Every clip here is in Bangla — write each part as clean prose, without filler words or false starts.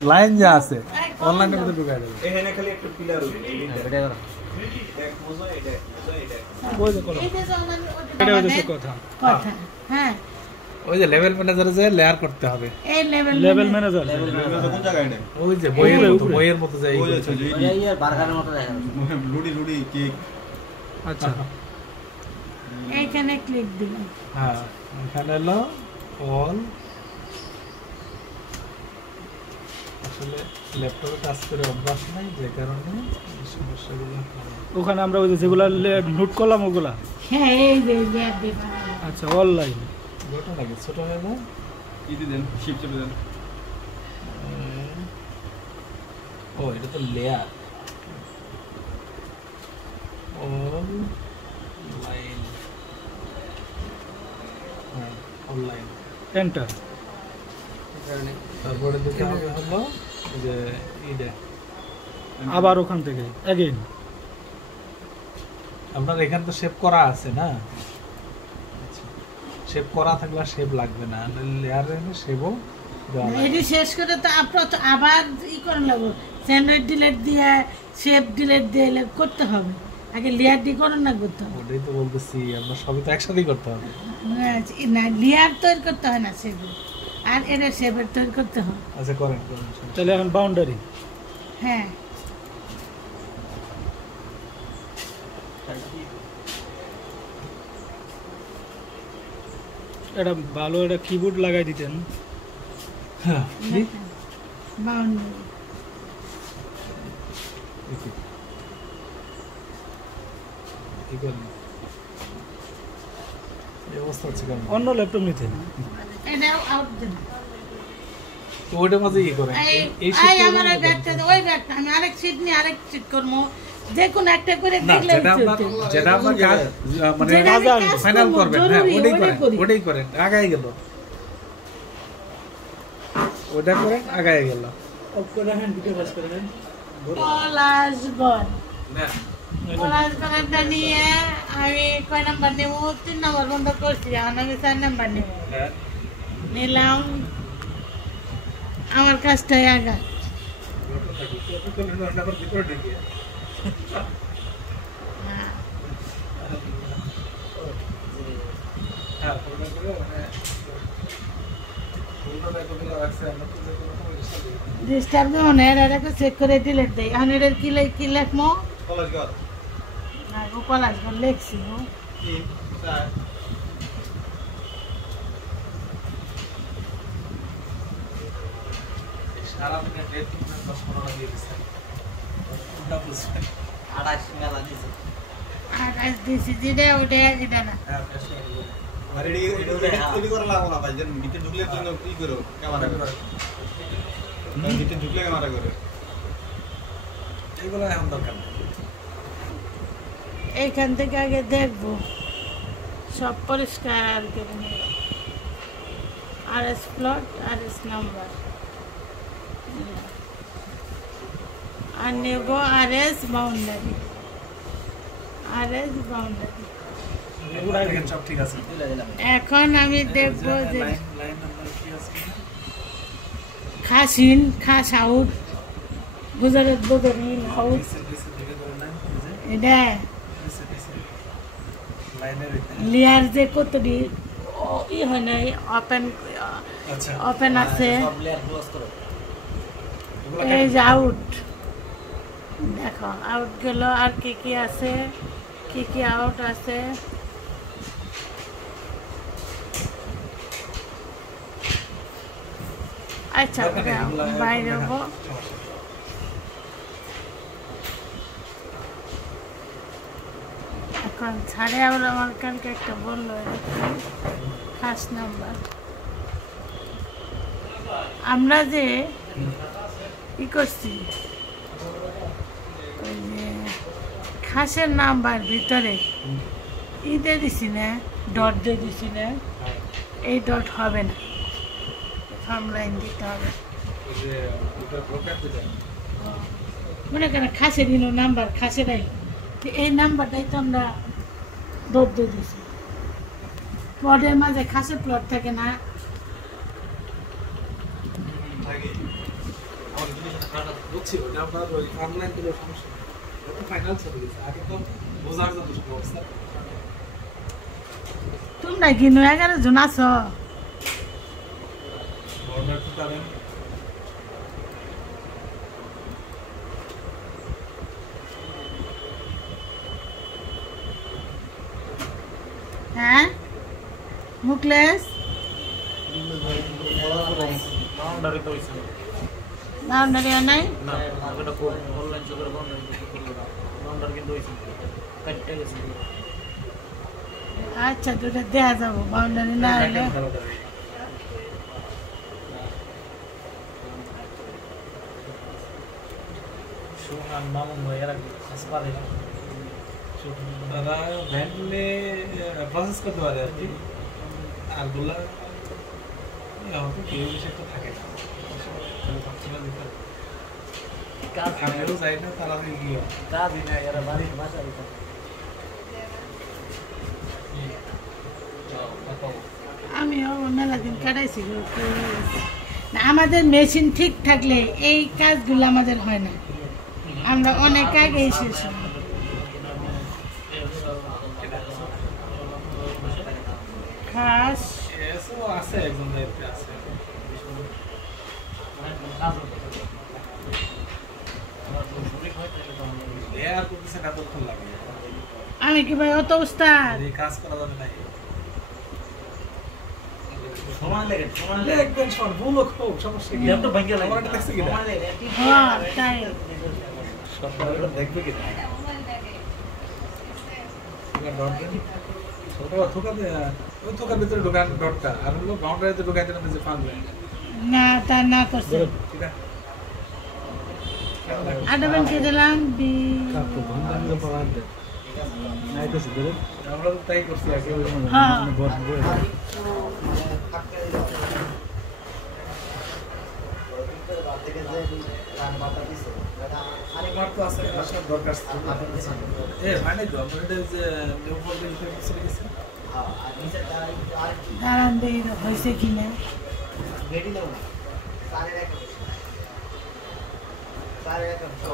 লাইন যা আছে অনলাইনের মধ্যে ঢুকাই দেবে এখানে খালি একটা পিলার উঠবে এটা করো দেখ মোজা এটা বুঝে করো এটা হচ্ছে কথা কথা হ্যাঁ ওই যে লেভেল ম্যানেজারে যে লেয়ার করতে হবে এই লেভেল ম্যানেজার কোন জায়গায় এটা ওই যে বইয়ের মতো যাই ওই আছে এই বার্গারের মতো দেখা লুডি কেক আচ্ছা এইখানে ক্লিক দিলাম হ্যাঁ এখানে হলো অল আসলে ল্যাপটপে কাজ করে অভ্যাস নাই যে কারণে সমস্যাগুলো ওখানে আমরা ওই যেগুলা নোট করলাম ওগুলা হ্যাঁ এই যে ল্যাব দেবা আচ্ছা অনলাইন গোটা লাগে ছোট হয়ে যায় ইদি দেন শিফট চেপে দেন ও এটা তো লেয়ার অল লাইন হ্যাঁ অনলাইন এন্টার তারপরে দিতে হবে হলো যে ইডে আবার ওখান থেকে अगेन আপনার এখানে তো শেপ করা আছে না শেপ করা থাকলে শেপ লাগবে না লেয়ারে শেপও এটি শেষ করে তো আপনার তো আবার ই করে লাগবে স্যান্ডউইচ ডিলিট দিয়ে শেপ ডিলিট দিয়ে করতে হবে আগে লেয়ার ডি করে না করতে হবে ওটাই তো বলতেছি আমরা সবই তো একসাথেই করতে হবে না লেয়ার তৈরি করতে হয় না শেপ আর এটা শেপের তৈরি করতে হয় আচ্ছা করেন তাহলে এখন বাউন্ডারি হ্যাঁ এটা ভালো এটা কিবোর্ড লাগাই দিতেন হ্যাঁ বাউন্ডারি এই অবস্থা হচ্ছে কেন অন্য ল্যাপটপ নিতেন এটা আউট দেন তো ওইটার মাঝে ই করেন এই আমার ব্যাগটা ওই ব্যাগটা আমি আরেক সিট নিয়ে আরেক সিট করবো যে কোনো একটা করে দেখলে যেটা আপনার কাজ মানে ফাইনাল করবেন হ্যাঁ ওটাই করেন আগাই গেল ওটা করেন আগাই গেল পলাশগড়টা নিয়ে আমি কয় নাম্বার নেব 3 নাম্বার বন্ধ করছি এখন আমি 4 নাম্বার নেব নিলাম আমার কাজটাই আগা ডিস্টার্ব মনে এটাকে চেক করে ডিলিট দেয় এখন এটার কি লেখমো পলাশগড় না পলাশগড় লেখছি সারা মিনিট 10-15 দিয়ে দিচ্ছে আকাশ দিছি যেটা ওটা এটা না আরে এডি করা লাগবে না ভাই যেন ভিতরে ঢুকলে জন্য কি করো ক্যামেরা করে ভিতরে ঢুকলে ক্যামেরা করে এগুলো এখন দরকার নেই এইখান থেকে আগে দেখবো সব পরিষ্কার করে নেব RS প্লট RS নাম্বার আর নেব RS বাউন্ডারি সব ঠিক আছে এখন আমি দেখবো যে লাইন নাম্বার কি আছে খাসিন খাস আউট গুজরাট বদরি আউট এটা লেয়ার যে কতটি ই হয় না ওপেন আছে এই যে আউট দেখো আউট গেল আর কি আছে কি আউট আছে আচ্ছা বাইরে হবো এখন ছাড়ে আবার আমার কালকে একটা বললো খাস নাম্বার আমরা যে ই করছি ওই যে খাসের নাম্বার ভিতরে ইতে দিছি না ডট দিয়ে দিছি না এই ডট হবে না ফার্ম লাইন দিতে হবে মনে করেন খাসের নাম্বার খাসেরাই এই নাম্বারটাই তো আমরা ডট দিয়ে দিছি প্লটের মাঝে খাসের প্লট থাকে না বুঝছি ওটা আপনার ওই অনলাইন দিলে সমস্যা নেই। ওটা ফাইনাল চলে গেছে, আগে তো বোঝার জন্য সব অবস্থা। তোমরা কিনো 11 জন আছো। বর্ডার তো পাবেন। হ্যাঁ মুকলেশ বাউন্ডারি তো হইছে বাউন্ডারি নাই না, ওটা কোন অনলাইন চলে বাউন্ডারি বাউন্ডারি কিন্তু হইছে কাটতে গেছে। আচ্ছা দুটো দেয়া যাবো বাউন্ডারি না হলে সুনাম মামুন ভাইয়ের হাসপাতালে তারা ভ্যানলে প্রসেস করতে পারে আর কি। আর বললা এখন তো কেউ বেশি একটা থাকে না, ভাবছিলাম দিতে কাজ আমিও যাই না, তারা গিয়ে কাজই না এরা বাড়ি বাসা দিতে আমিও মেলা দিন কাটাইছি গো, না আমাদের মেশিন ঠিক থাকলে এই কাজগুলো আমাদের হয় না, আমরা অনেক আগে শেষ হয়। খাস এসো আছে একজন দায়িত্বে আছে। এ আর তো কিছু কতক্ষণ লাগে, আমি কি ভাই অত উস্তাদ? এই কাজ করা যাবে না। সময় লাগে সময় দেখবেন সব ভুলও খুব সমস্যা কি, তো ভাঙ্গা লাগে আমার একটা দেখছে কিনা সময় লাগে হ্যাঁ তাই সব দেখবে কিনা ওই থোকার ভিতরে ঢোকান ডটটা, আর হলো বাউন্ডারিতে ঢোকাইতে না যে ফান যায় না তা না করছে ঠিক আছে। আডাবেন কে দিলাম বি আমরা তো তাই করছি আগে। হ্যাঁ আমার তো আছে আসলে দরকার এ মানে তো আমরা যে নিউ ফোল্ডার চলে গেছে। দাঁড়ান দেই হয়েছে কিনা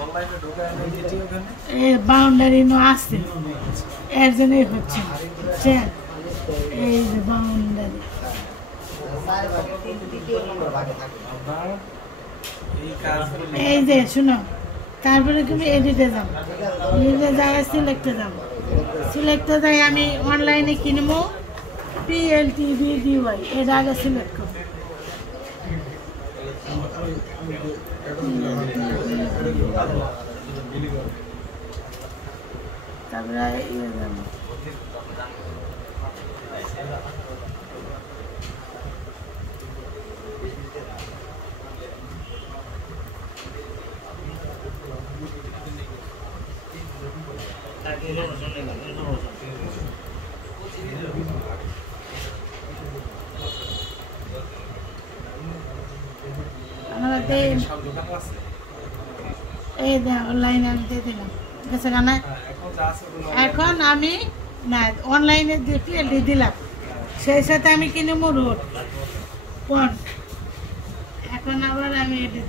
অনলাইনে ঢোকায় না দিয়েছি ওখানে। এই বাউন্ডারি নো আছে এর জন্যই হচ্ছে না, বুঝছেন? এই যে বাউন্ডারি আমরা এই কাজগুলো এই যে শুনো, তারপরে তুমি এডিটে যাও, এডিটে যায় সিলেক্টে যাও, সিলেক্টে যাই আমি অনলাইনে কিনবো PLTVDY এটা আগে সিলেক্ট করো। তারপরে ইয়ে যাবো তাকে লোকেশন লাগে লোকেশন আমরা দেই সব দোকান আছে। এই যে অনলাইনে আমি দিয়ে দিলাম গেছে গানা। এখন যা আছে ওগুলো এখন আমি না অনলাইনে যে PLD দিলাম সেই সাথে আমি কিনবো রোড পন্ট, এখন আবার আমি এডিট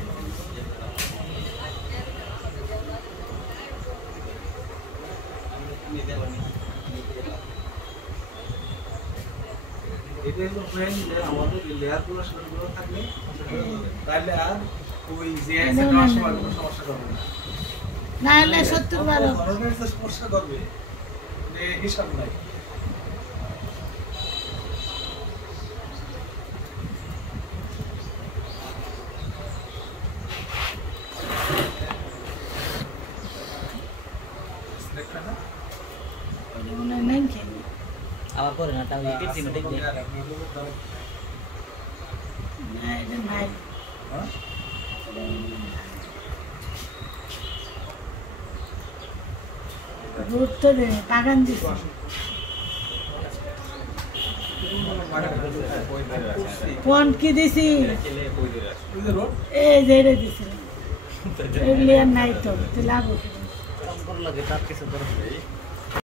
এটা হলো ফ্রেন্ড যে আমাদের লেয়ারগুলো সেগুলো থাকলে তাহলে আর ওই যে আছে নেওয়ার সময় কোনো সমস্যা করবে না। না হলে 70 ধরনের যে সমস্যা করবে হিসাব নাই। মনে নেই কেন আবার করে না তাহলে এই টিম ঠিক নেই না এটা নাই রোড তো দে বাগান দিছে পন্ট কি দিছি এই যে এটা দিছি এর লিয়ার নাই তো লাভ কাম করা লাগে তার কিছু দরকার